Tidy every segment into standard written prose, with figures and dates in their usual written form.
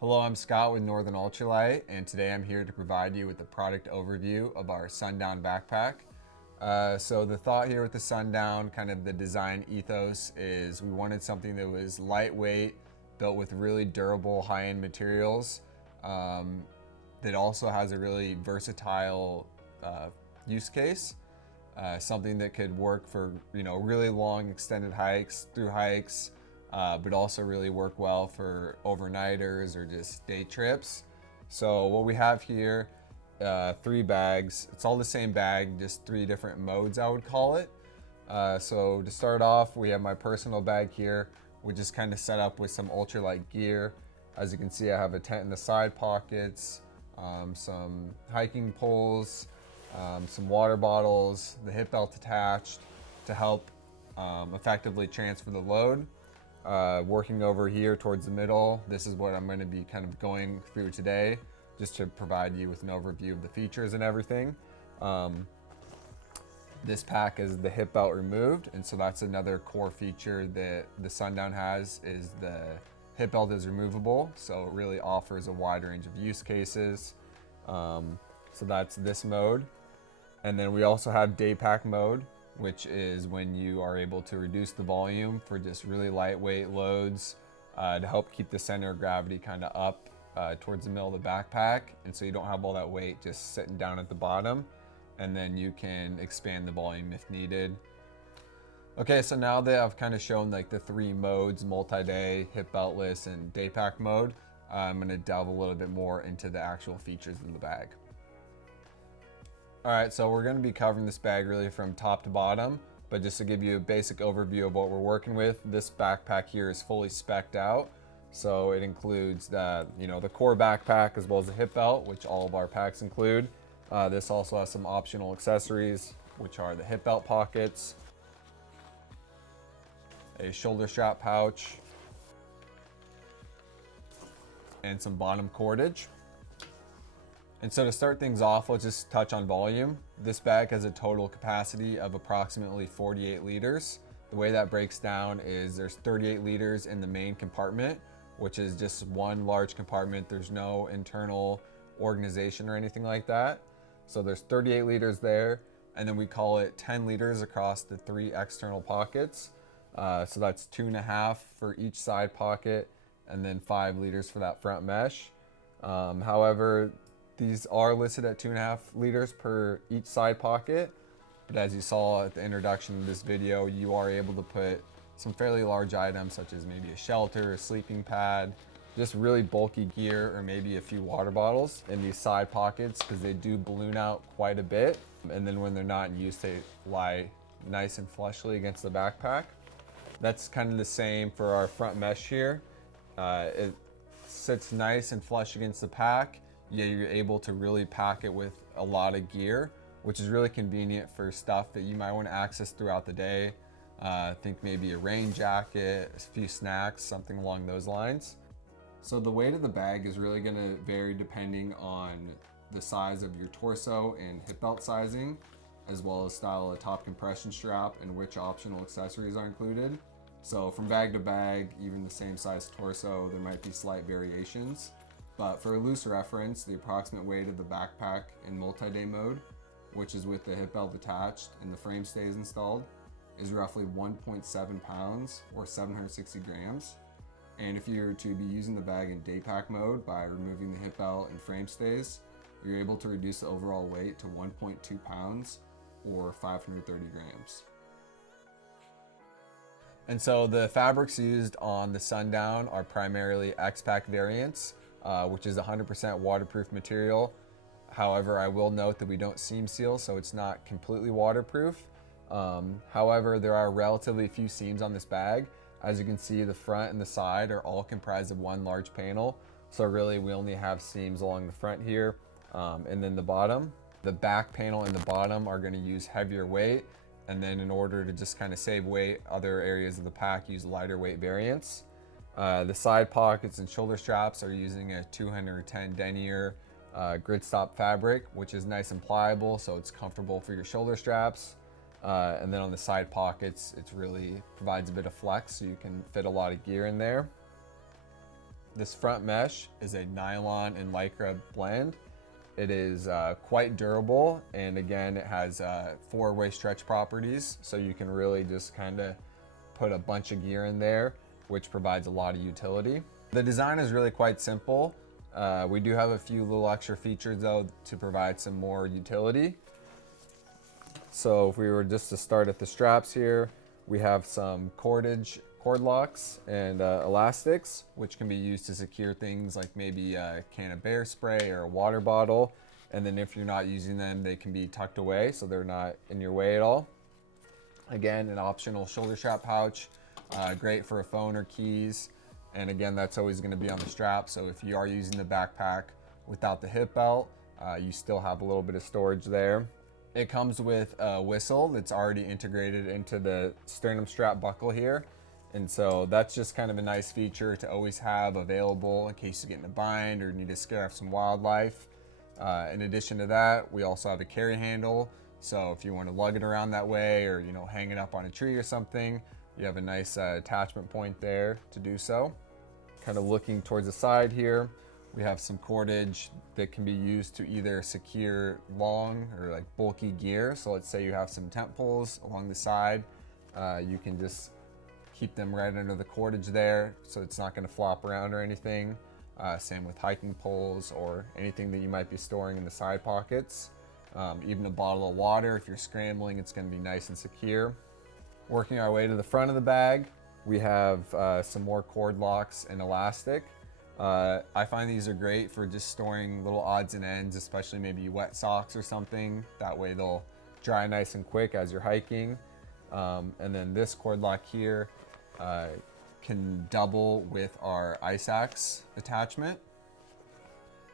Hello, I'm Scott with Northern Ultralight, and today I'm here to provide you with a product overview of our Sundown backpack. So the thought here with the Sundown, kind of the design ethos, is we wanted something that was lightweight, built with really durable high-end materials, that also has a really versatile use case. Something that could work for really long extended hikes, through hikes, but also really work well for overnighters or just day trips. So what we have here, 3 bags. It's all the same bag, just 3 different modes, I would call it. So to start off, we have my personal bag here, which is kind of set up with some ultralight gear. As you can see, I have a tent in the side pockets, some hiking poles, some water bottles, the hip belt attached to help effectively transfer the load. Working over here towards the middle, this is what I'm going to be kind of going through today, just to provide you with an overview of the features and everything. This pack is the hip belt removed, and so that's another core feature that the Sundown has, is the hip belt is removable, so it really offers a wide range of use cases. So that's this mode. And then we also have Daypack mode, which is when you are able to reduce the volume for just really lightweight loads to help keep the center of gravity kind of up towards the middle of the backpack. And so you don't have all that weight just sitting down at the bottom, and then you can expand the volume if needed. Okay, so now that I've kind of shown like the 3 modes, multi-day, hip beltless, and Daypack mode, I'm gonna delve a little bit more into the actual features of the bag. All right, so we're gonna be covering this bag really from top to bottom, but just to give you a basic overview of what we're working with, this backpack here is fully spec'd out. So it includes the core backpack as well as the hip belt, which all of our packs include. This also has some optional accessories, which are the hip belt pockets, a shoulder strap pouch, and some bottom cordage. And so to start things off, let's just touch on volume. This bag has a total capacity of approximately 48 liters. The way that breaks down is there's 38 liters in the main compartment, which is just one large compartment. There's no internal organization or anything like that. So there's 38 liters there, and then we call it 10 liters across the 3 external pockets. So that's 2.5 for each side pocket, and then 5 liters for that front mesh. However, these are listed at 2.5 liters per each side pocket, but as you saw at the introduction of this video, you are able to put some fairly large items such as maybe a shelter, a sleeping pad, just really bulky gear, or maybe a few water bottles in these side pockets, because they do balloon out quite a bit. And then when they're not in use, they lie nice and flushly against the backpack. That's kind of the same for our front mesh here. It sits nice and flush against the pack. Yeah, you're able to really pack it with a lot of gear, which is really convenient for stuff that you might want to access throughout the day. Think maybe a rain jacket, a few snacks, something along those lines. So the weight of the bag is really going to vary depending on the size of your torso and hip belt sizing, as well as style of top compression strap and which optional accessories are included. So from bag to bag, even the same size torso, there might be slight variations. But for a loose reference, the approximate weight of the backpack in multi-day mode, which is with the hip belt attached and the frame stays installed, is roughly 1.7 pounds or 760 grams. And if you're to be using the bag in Daypack mode by removing the hip belt and frame stays, you're able to reduce the overall weight to 1.2 pounds or 530 grams. And so the fabrics used on the Sundown are primarily X-Pack variants, which is 100% waterproof material. However, I will note that we don't seam seal, so it's not completely waterproof. However, there are relatively few seams on this bag. As you can see, the front and the side are all comprised of one large panel. So really we only have seams along the front here, and then the bottom. The back panel and the bottom are going to use heavier weight, and then in order to just kind of save weight, other areas of the pack use lighter weight variants. The side pockets and shoulder straps are using a 210 denier grid stop fabric, which is nice and pliable, so it's comfortable for your shoulder straps. And then on the side pockets, it really provides a bit of flex, so you can fit a lot of gear in there. This front mesh is a nylon and lycra blend. It is quite durable, and again, it has 4-way stretch properties, so you can really just kind of put a bunch of gear in there, which provides a lot of utility. The design is really quite simple. We do have a few little extra features though to provide some more utility. So if we were just to start at the straps here, we have some cordage cord locks and elastics, which can be used to secure things like maybe a can of bear spray or a water bottle. And then if you're not using them, they can be tucked away so they're not in your way at all. Again, an optional shoulder strap pouch, great for a phone or keys. And again, that's always going to be on the strap. So if you are using the backpack without the hip belt, you still have a little bit of storage there. It comes with a whistle that's already integrated into the sternum strap buckle here. And so that's just kind of a nice feature to always have available in case you get in a bind or need to scare off some wildlife. In addition to that, we also have a carry handle. So if you want to lug it around that way, or hang it up on a tree or something, you have a nice attachment point there to do so. Kind of looking towards the side here, we have some cordage that can be used to either secure long or like bulky gear. So let's say you have some tent poles along the side, you can just keep them right under the cordage there so it's not going to flop around or anything. Same with hiking poles or anything that you might be storing in the side pockets. Even a bottle of water, if you're scrambling, it's going to be nice and secure. Working our way to the front of the bag, we have some more cord locks and elastic. I find these are great for just storing little odds and ends, especially maybe wet socks or something. That way they'll dry nice and quick as you're hiking. And then this cord lock here can double with our ice axe attachment.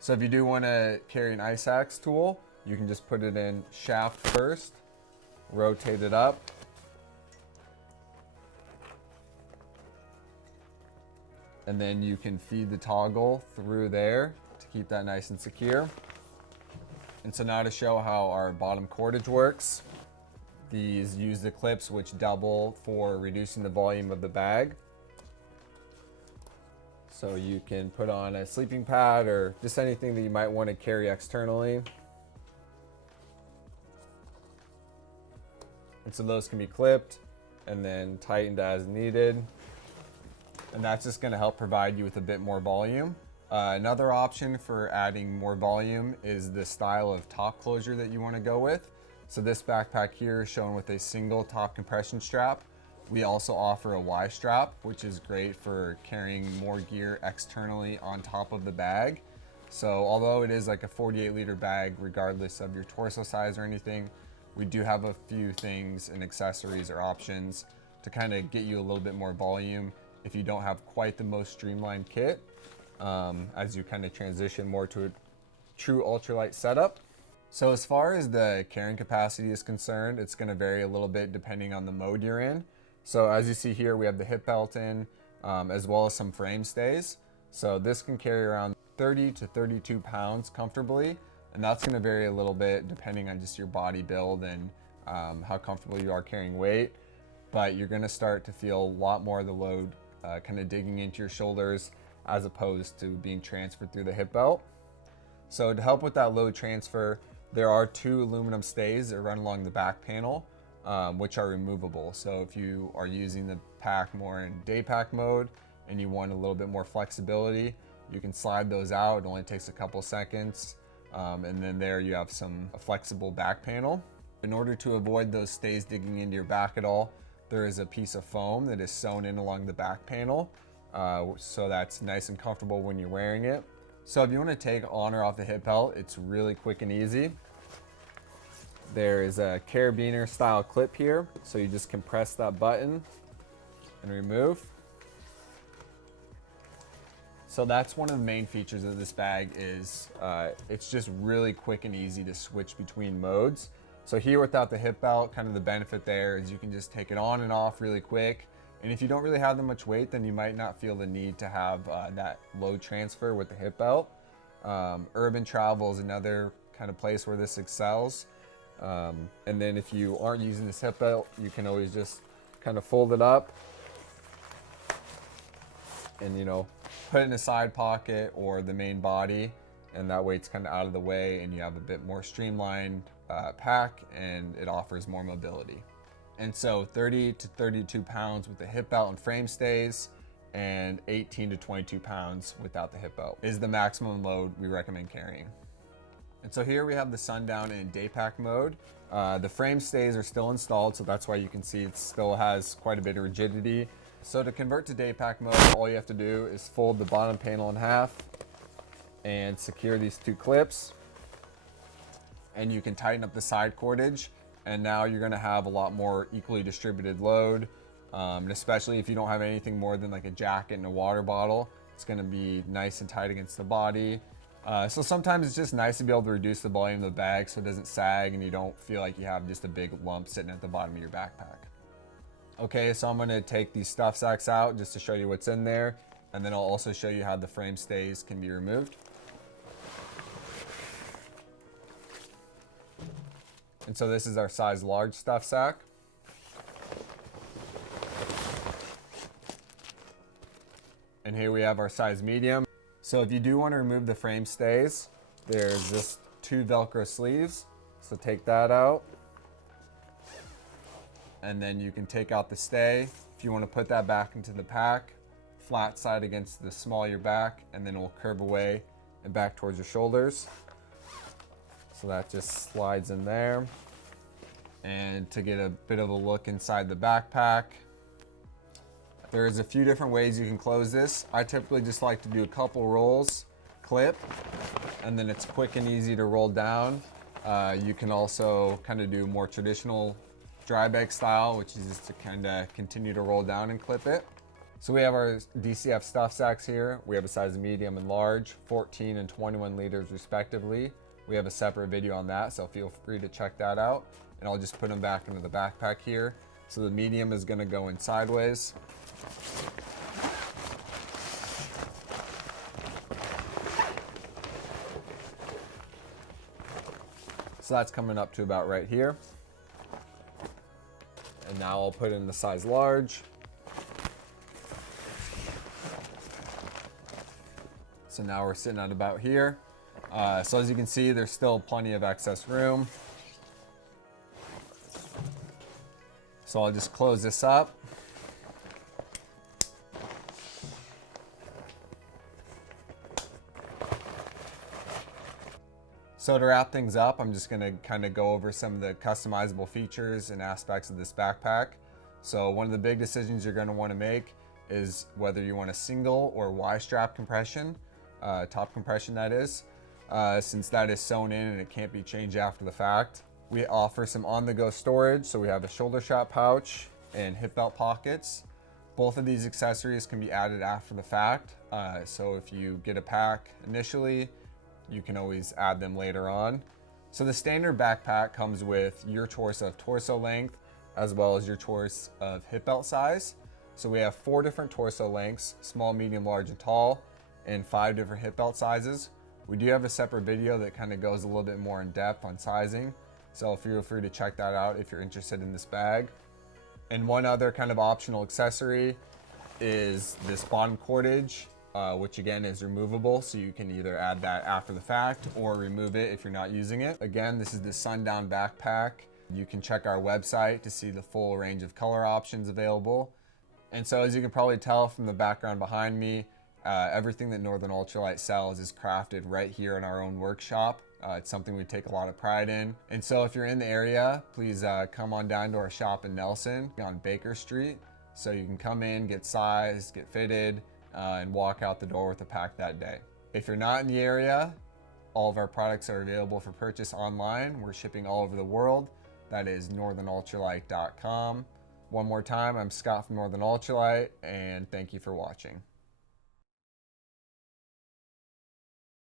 So if you do want to carry an ice axe tool, you can just put it in shaft first, rotate it up, and then you can feed the toggle through there to keep that nice and secure. And so now to show how our bottom cordage works, these use the clips which double for reducing the volume of the bag. So you can put on a sleeping pad or just anything that you might want to carry externally. And so those can be clipped and then tightened as needed. And that's just going to help provide you with a bit more volume. Another option for adding more volume is the style of top closure that you want to go with. So this backpack here is shown with a single top compression strap. We also offer a Y strap, which is great for carrying more gear externally on top of the bag. So although it is like a 48-liter bag, regardless of your torso size or anything, we do have a few things and accessories or options to kind of get you a little bit more volume if you don't have quite the most streamlined kit, as you kind of transition more to a true ultralight setup. So as far as the carrying capacity is concerned, it's going to vary a little bit depending on the mode you're in. So as you see here, we have the hip belt in, as well as some frame stays. So this can carry around 30 to 32 pounds comfortably, and that's going to vary a little bit depending on just your body build and how comfortable you are carrying weight. But you're going to start to feel a lot more of the load kind of digging into your shoulders as opposed to being transferred through the hip belt. So to help with that load transfer, there are 2 aluminum stays that run along the back panel, which are removable. So if you are using the pack more in Daypack mode and you want a little bit more flexibility, you can slide those out. It only takes a couple seconds. And then there you have a flexible back panel. In order to avoid those stays digging into your back at all, there is a piece of foam that is sewn in along the back panel. So that's nice and comfortable when you're wearing it. So if you want to take on or off the hip belt, it's really quick and easy. There is a carabiner style clip here. So you just compress that button and remove. So that's one of the main features of this bag is it's just really quick and easy to switch between modes. So here without the hip belt, kind of the benefit there is you can just take it on and off really quick. And if you don't really have that much weight, then you might not feel the need to have that load transfer with the hip belt. Urban travel is another kind of place where this excels. And then if you aren't using this hip belt, you can always just kind of fold it up and, you know, put it in a side pocket or the main body, and that way it's kind of out of the way and you have a bit more streamlined pack, and it offers more mobility. And so 30 to 32 pounds with the hip belt and frame stays, and 18 to 22 pounds without the hip belt is the maximum load we recommend carrying. And so here we have the Sundown in Daypack mode. The frame stays are still installed, so that's why you can see it still has quite a bit of rigidity. So to convert to Daypack mode, all you have to do is fold the bottom panel in half and secure these two clips. And you can tighten up the side cordage, and now you're gonna have a lot more equally distributed load. And especially if you don't have anything more than like a jacket and a water bottle, it's gonna be nice and tight against the body. So sometimes it's just nice to be able to reduce the volume of the bag so it doesn't sag and you don't feel like you have just a big lump sitting at the bottom of your backpack. Okay, so I'm gonna take these stuff sacks out just to show you what's in there, and then I'll also show you how the frame stays can be removed. And so this is our size large stuff sack. And here we have our size medium. So if you do want to remove the frame stays, there's just 2 Velcro sleeves. So take that out. And then you can take out the stay. If you want to put that back into the pack, flat side against the small of your back, and then it will curve away and back towards your shoulders. So that just slides in there. And to get a bit of a look inside the backpack, there's a few different ways you can close this. I typically just like to do a couple rolls, clip, and then it's quick and easy to roll down. You can also kind of do more traditional dry bag style, which is just to kind of continue to roll down and clip it. So we have our DCF stuff sacks here. We have a size medium and large, 14 and 21 liters respectively. We have a separate video on that, so feel free to check that out. And I'll just put them back into the backpack here. So the medium is gonna go in sideways. So that's coming up to about right here. And now I'll put in the size large. So now we're sitting at about here. So as you can see, there's still plenty of excess room. So I'll just close this up. So to wrap things up, I'm just gonna kind of go over some of the customizable features and aspects of this backpack. So one of the big decisions you're gonna wanna make is whether you want a single or Y-strap compression, top compression that is, since that is sewn in and it can't be changed after the fact. We offer some on-the-go storage, so we have a shoulder strap pouch and hip belt pockets. Both of these accessories can be added after the fact, so if you get a pack initially, you can always add them later on. So the standard backpack comes with your choice of torso length as well as your choice of hip belt size. So we have 4 different torso lengths, small, medium, large, and tall, and 5 different hip belt sizes. We do have a separate video that kind of goes a little bit more in depth on sizing, so feel free to check that out if you're interested in this bag. And one other kind of optional accessory is this bottom cordage, which again is removable, so you can either add that after the fact or remove it if you're not using it. Again, this is the Sundown backpack. You can check our website to see the full range of color options available. And so as you can probably tell from the background behind me, everything that Northern Ultralight sells is crafted right here in our own workshop. It's something we take a lot of pride in. And so if you're in the area, please come on down to our shop in Nelson on Baker Street. So you can come in, get sized, get fitted, and walk out the door with a pack that day. If you're not in the area, all of our products are available for purchase online. We're shipping all over the world. That is northernultralight.com. One more time, I'm Scott from Northern Ultralight, and thank you for watching.